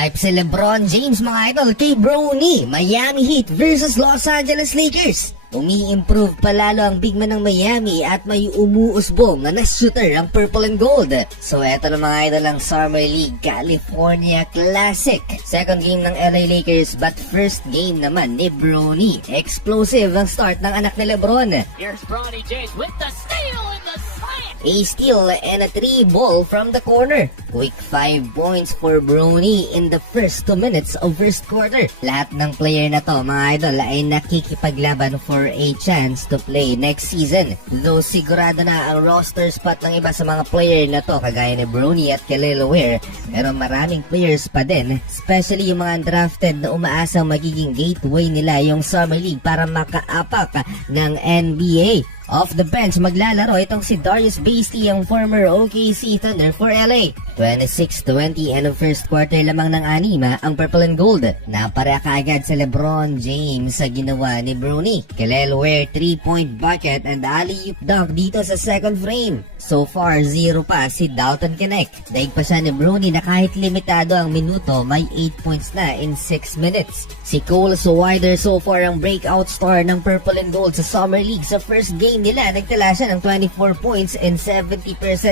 Hype si LeBron James mga idol kay Bronny, Miami Heat versus Los Angeles Lakers. Umi-improve palalo ang big man ng Miami at may umuusbong na shooter ang purple and gold. So eto na mga idol ang Summer League California Classic. Second game ng LA Lakers but first game naman ni Bronny. Explosive ang start ng anak ni LeBron. Here's Bronny James with the steal in the slam. A steal and a 3-ball from the corner. Quick 5 points for Bronny in the first 2 minutes of first quarter. Lahat ng player na to mga idol ay nakikipaglaban for a chance to play next season. Though sigurado na ang roster spot ng iba sa mga player na to kagaya ni Bronny at Kelly Ware, pero maraming players pa din, especially yung mga undrafted na umaasang magiging gateway nila yung Summer League para makaapak ng NBA. Off the bench, maglalaro itong si Darius Bazley, ang former OKC Thunder for LA. 26-20 and of first quarter lamang ng anima ang purple and gold. Napara kaagad sa LeBron James sa ginawa ni Bronny. Kelly Ware 3-point bucket and alley-oop dunk dito sa second frame. So far, 0 pa si Dalton Knecht. Daig pa siya ni Bronny na kahit limitado ang minuto, may 8 points na in 6 minutes. Si Cole Swider so far ang breakout star ng purple and gold sa Summer League. Sa first game nila, nagtala siya ng 24 points and 70%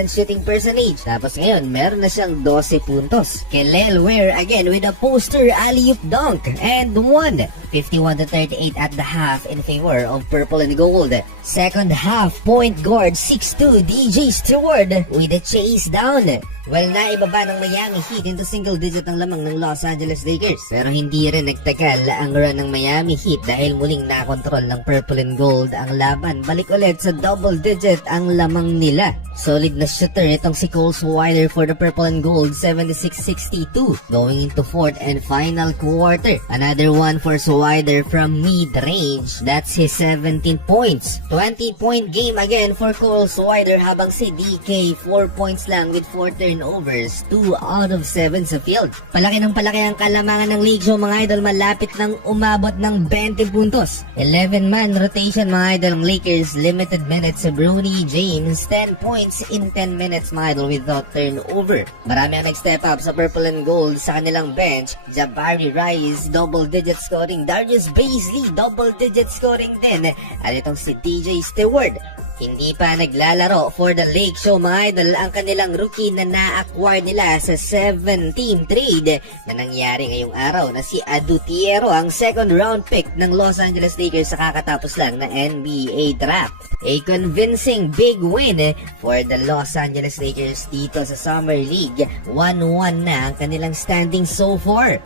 shooting percentage. Tapos ngayon, meron na siyang 12 puntos. Kelly Ware again with a poster alley-oop dunk and won 51-38 at the half in favor of purple and gold. Second half, point guard 6'2" DJ Stewart with a chase down. Well, naibaba ng Miami Heat into single digit ang lamang ng Los Angeles Lakers. Pero hindi rin nagtagal ang run ng Miami Heat dahil muling nakontrol ng purple and gold ang laban. Balik ulit sa double digit ang lamang nila. Solid na shooter itong si Cole Swider for the purple and gold, 76-62. Going into fourth and final quarter. Another one for Swider from mid-range. That's his 17 points. 20-point game again for Cole Swider habang si DK 4 points lang with 4 turnovers, 2 out of 7 sa field. Palaki ng palaki ang kalamangan ng league show mga idol, malapit ng umabot ng 20 puntos. 11-man rotation mga idol ng Lakers, limited minutes sa Bronny James, 10 points in 10 minutes mga idol without turnover. Marami ang nag-step up sa purple and gold sa kanilang bench. Jabari Rice, double digit scoring. Darius Bazley, double digit scoring din. At itong si TJ Stewart, hindi pa naglalaro for the Lake Show mga idol ang kanilang rookie na na-acquire nila sa 7-team trade na nangyari ngayong araw na si Adutiero, ang second round pick ng Los Angeles Lakers sa kakatapos lang na NBA draft. A convincing big win for the Los Angeles Lakers dito sa Summer League. 1-1 na ang kanilang standing so far.